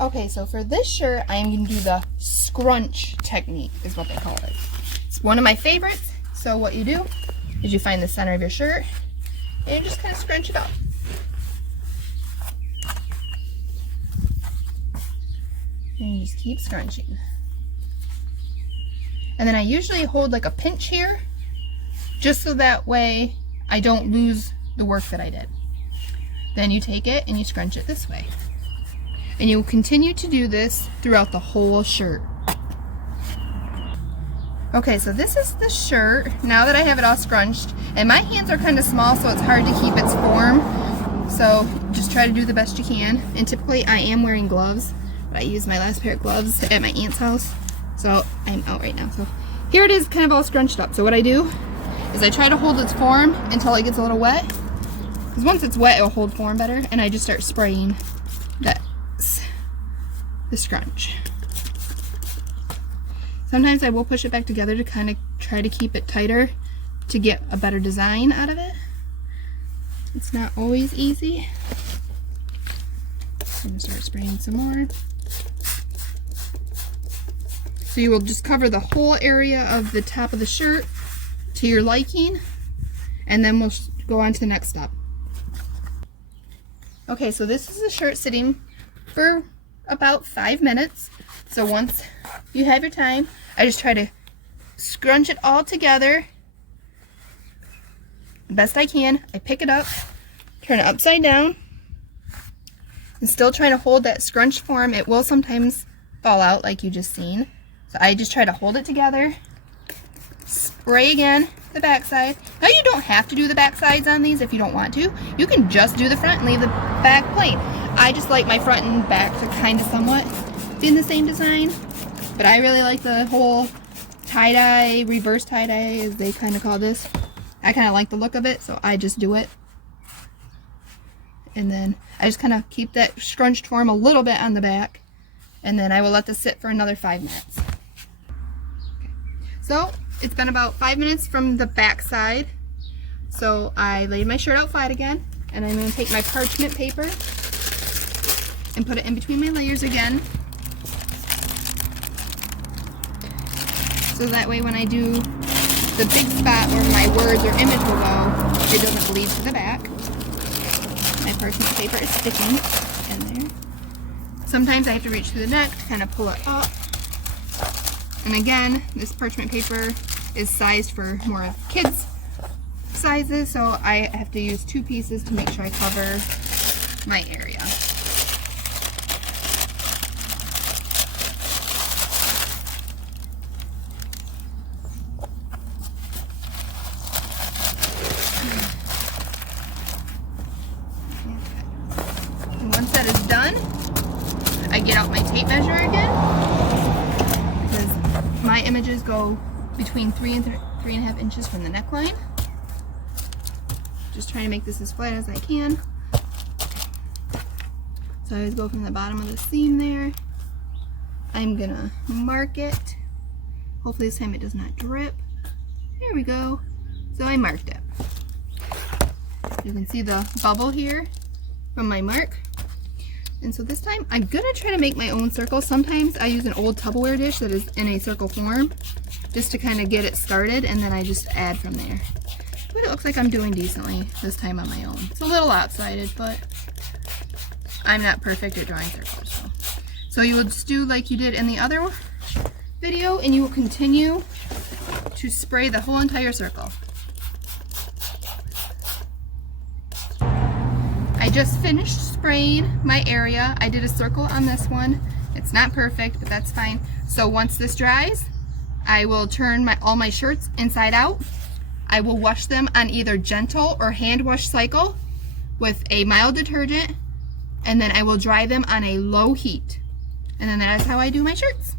Okay, so for this shirt, I'm going to do the scrunch technique, is what they call it. It's one of my favorites. So what you do is you find the center of your shirt and you just kind of scrunch it up. And you just keep scrunching. And then I usually hold like a pinch here, just so that way I don't lose the work that I did. Then you take it and you scrunch it this way. And you will continue to do this throughout the whole shirt. Okay, so this is the shirt, now that I have it all scrunched. And my hands are kind of small, so it's hard to keep its form. So just try to do the best you can. And typically I am wearing gloves, but I used my last pair of gloves at my aunt's house. So I'm out right now. So here it is, kind of all scrunched up. So what I do is I try to hold its form until it gets a little wet. Because once it's wet, it'll hold form better. And I just start spraying the scrunch. Sometimes I will push it back together to kind of try to keep it tighter to get a better design out of it. It's not always easy. I'm going to start spraying some more. So you will just cover the whole area of the top of the shirt to your liking, and then we'll go on to the next step. Okay, so this is the shirt sitting for about 5 minutes. So once you have your time, I just try to scrunch it all together the best I can. I pick it up, turn it upside down, and still trying to hold that scrunch form. It will sometimes fall out like you just seen. So I just try to hold it together, spray again the back side. Now you don't have to do the back sides on these if you don't want to. You can just do the front and leave the back plain. I just like my front and back to kind of somewhat be in the same design, but I really like the whole tie-dye, reverse tie-dye as they kind of call this. I kind of like the look of it, so I just do it. And then I just kind of keep that scrunched form a little bit on the back, and then I will let this sit for another 5 minutes. Okay. So it's been about 5 minutes from the back side. So I laid my shirt out flat again, and I'm going to take my parchment paper and put it in between my layers again. So that way when I do the big spot where my words or image will go, it doesn't bleed to the back. My parchment paper is sticking in there. Sometimes I have to reach through the neck to kind of pull it up. And again, this parchment paper is sized for more of kids' sizes, so I have to use 2 pieces to make sure I cover my area. And once that is done, I get out my tape measure again, because my images go between 3 and 3.5 inches from the neckline. Just trying to make this as flat as I can. So I always go from the bottom of the seam there. I'm gonna mark it. Hopefully this time it does not drip. There we go. So I marked it. You can see the bubble here from my mark. And so this time I'm gonna try to make my own circle. Sometimes I use an old Tupperware dish that is in a circle form just to kind of get it started, and then I just add from there. But it looks like I'm doing decently this time on my own. It's a little lopsided, but I'm not perfect at drawing circles. So you will just do like you did in the other video, and you will continue to spray the whole entire circle. I just finished spraying my area. I did a circle on this one. It's not perfect, but that's fine. So once this dries, I will turn all my shirts inside out. I will wash them on either gentle or hand wash cycle with a mild detergent, and then I will dry them on a low heat. And then that is how I do my shirts.